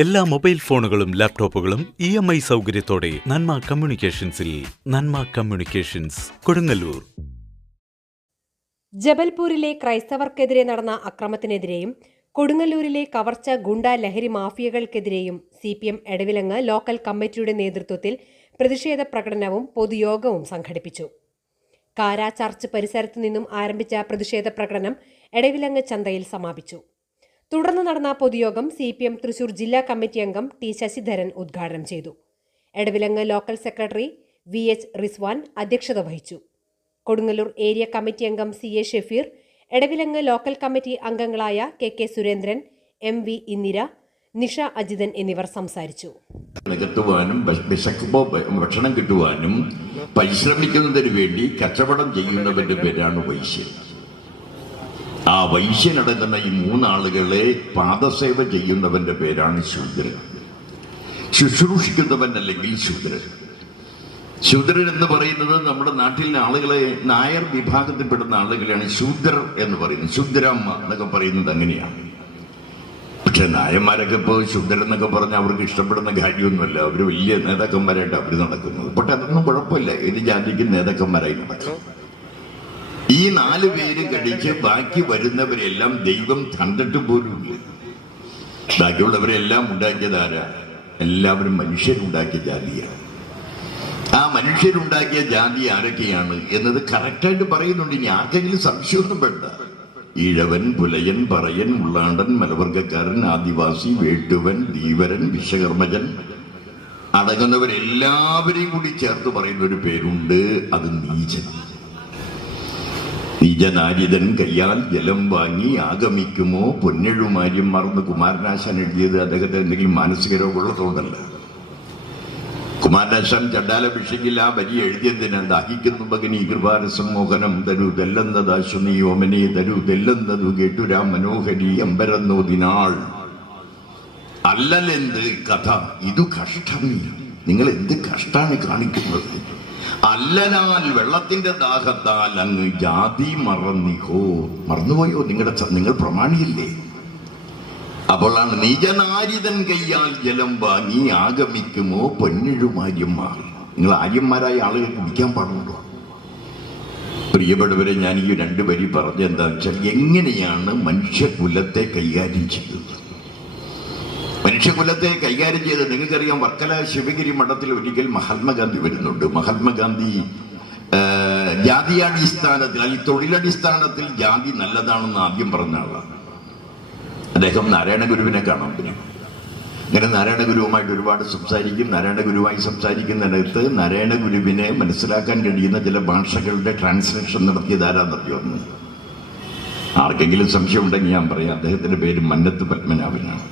എല്ലാ മൊബൈൽ ഫോണുകളും ലാപ്ടോപ്പുകളും ഇ എം ഐ സൗകര്യത്തോടെ നന്മ കമ്മ്യൂണിക്കേഷൻസിൽ നന്മ കമ്മ്യൂണിക്കേഷൻസ് കൊടുങ്ങല്ലൂർ. ജബൽപൂരിലെ ക്രൈസ്തവർക്കെതിരെ നടന്ന അക്രമത്തിനെതിരെയും കൊടുങ്ങല്ലൂരിലെ കവർച്ച ഗുണ്ട ലഹരി മാഫിയകൾക്കെതിരെയും C P M Edavilangu local കമ്മിറ്റിയുടെ നേതൃത്വത്തിൽ പ്രതിഷേധ പ്രകടനവും പൊതുയോഗവും സംഘടിപ്പിച്ചു. കാരാ ചർച്ച് പരിസരത്തു നിന്നും ആരംഭിച്ച പ്രതിഷേധ പ്രകടനം എടവിലങ്ങ് ചന്തയിൽ സമാപിച്ചു. തുടർന്ന് നടന്ന പൊതുയോഗം സി പി എം തൃശൂർ ജില്ലാ കമ്മിറ്റി അംഗം ടി ശശിധരൻ ഉദ്ഘാടനം ചെയ്തു. Edavilangu local secretary V H Rizwan അധ്യക്ഷത വഹിച്ചു. കൊടുങ്ങല്ലൂർ ഏരിയ കമ്മിറ്റി അംഗം C A Shefeer Edavilangu local committee അംഗങ്ങളായ K K Surendran M V Indira Nisha Ajithan എന്നിവർ സംസാരിച്ചു. കിട്ടുവാനും വിശക്കുമ്പോൾ ഭക്ഷണം കിട്ടുവാനും പരിശ്രമിക്കുന്നതിന് വേണ്ടി കച്ചവടം ചെയ്യുന്നവരുടെ പേരാണ് വൈശ്യൻ. ആ വൈശ്യനടങ്ങുന്ന ഈ മൂന്നാളുകളെ പാദസേവ ചെയ്യുന്നവന്റെ പേരാണ് ശൂദ്രൻ. ശുശ്രൂഷിക്കുന്നവൻ അല്ലെങ്കിൽ ശൂദ്രൻ. ശൂദ്രൻ എന്ന് പറയുന്നത് നമ്മുടെ നാട്ടിലെ ആളുകളെ നായർ വിഭാഗത്തിൽപ്പെടുന്ന ആളുകളെയാണ് ശൂദ്രർ എന്ന് പറയുന്നത്. ശൂദ്രമ്മ എന്നൊക്കെ പറയുന്നത് അങ്ങനെയാണ്. പക്ഷെ നായന്മാരൊക്കെ ഇപ്പോൾ ശുദ്ധരെന്നൊക്കെ പറഞ്ഞാൽ അവർക്ക് ഇഷ്ടപ്പെടുന്ന കാര്യമൊന്നുമല്ല. അവർ വലിയ നേതാക്കന്മാരായിട്ട് അവർ നടക്കുന്നത്. പക്ഷെ അതൊന്നും കുഴപ്പമില്ല. ഏത് ജാതിക്ക് നേതാക്കന്മാരായി നടക്കും. ഈ നാല് പേര് കടിച്ച് ബാക്കി വരുന്നവരെല്ലാം ദൈവം കണ്ടിട്ട് പോലുമില്ല. ബാക്കിയുള്ളവരെല്ലാം ഉണ്ടാക്കിയതാരാ എല്ലാവരും മനുഷ്യരുണ്ടാക്കിയ ജാതിയാണ്. ആ മനുഷ്യരുണ്ടാക്കിയ ജാതി ആരൊക്കെയാണ് എന്നത് കറക്റ്റായിട്ട് പറയുന്നുണ്ട്. ഇനി ആർക്കെങ്കിലും സംശയമൊന്നും വേണ്ട. ഈഴവൻ പുലയൻ പറയൻ ഉള്ളാണ്ടൻ മലവർഗക്കാരൻ ആദിവാസി വേട്ടുവൻ ധീവരൻ വിശ്വകർമ്മജൻ അടങ്ങുന്നവരെല്ലാവരെയും കൂടി ചേർത്ത് പറയുന്ന ഒരു പേരുണ്ട്. അത് നീചൻ. നീചനാരിതൻ കയ്യാൽ ജലം വാങ്ങി ആഗമിക്കുമോ? പൊന്നെഴുമാര്യം മറന്ന് കുമാരനാശാൻ എഴുതിയത് അദ്ദേഹത്തെ എന്തെങ്കിലും മാനസിക രോഗമുള്ള തോന്നല്ല. കുമാരനാശൻ ചണ്ടാല ഭിഷയ്ക്കിൽ ആ വരി എഴുതിയതിന് ദാഹിക്കുന്നു മകനി കൃപാരസം മോഹനം തരു തെല്ലെന്നതാശു നീ ഓമനെ തരു തെല്ലെന്നതു കേട്ടുരാ മനോഹരി അമ്പരന്നോതിനാൾ അല്ലലെന്ത് കഥ? ഇതു കഷ്ടം. നിങ്ങൾ എന്ത് കഷ്ടാണ് കാണിക്കുന്നത്? അല്ലനാൽ വെള്ളത്തിന്റെ ദാഹത്താൽ അങ്ങ് ജാതി മറന്നിഹോ. മറന്നുപോയോ? നിങ്ങളുടെ നിങ്ങൾ പ്രമാണിയില്ലേ? അപ്പോഴാണ് നീജനാരിതൻ കയ്യാൽ ജലം വാങ്ങി ആഗമിക്കുമോ പൊന്നിഴുമാര്യന്മാർ നിങ്ങൾ ആര്യന്മാരായ ആളുകൾ കുടിക്കാൻ പാടുണ്ടോ? പ്രിയപ്പെട്ടവരെ ഞാൻ ഈ രണ്ട് വരി പറഞ്ഞെന്താ വെച്ചാൽ എങ്ങനെയാണ് മനുഷ്യകുലത്തെ കൈകാര്യം ചെയ്തത് മനുഷ്യകുലത്തെ കൈകാര്യം ചെയ്ത് നിങ്ങൾക്കറിയാം വർക്കല ശിവഗിരി മഠത്തിൽ ഒരിക്കൽ മഹാത്മാഗാന്ധി വരുന്നുണ്ട്. മഹാത്മാഗാന്ധി ജാതിയാടിസ്ഥാനത്തിൽ അല്ലെങ്കിൽ തൊഴിലടിസ്ഥാനത്തിൽ ജാതി നല്ലതാണെന്ന് ആദ്യം പറഞ്ഞ ആളാണ്. അദ്ദേഹം നാരായണ ഗുരുവിനെ കാണാൻ പറ്റും അങ്ങനെ നാരായണ ഗുരുവുമായിട്ട് ഒരുപാട് സംസാരിക്കും. നാരായണ ഗുരുവായി സംസാരിക്കുന്നിടത്ത് നാരായണ ഗുരുവിനെ മനസ്സിലാക്കാൻ കഴിയുന്ന ചില ഭാഷകളുടെ ട്രാൻസ്ലേഷൻ നടത്തിയത് ആരാന്നറിയോ ആർക്കെങ്കിലും സംശയമുണ്ടെങ്കിൽ ഞാൻ പറയാം. അദ്ദേഹത്തിന്റെ പേര് മന്നത്ത് പത്മനാഭനാണ്.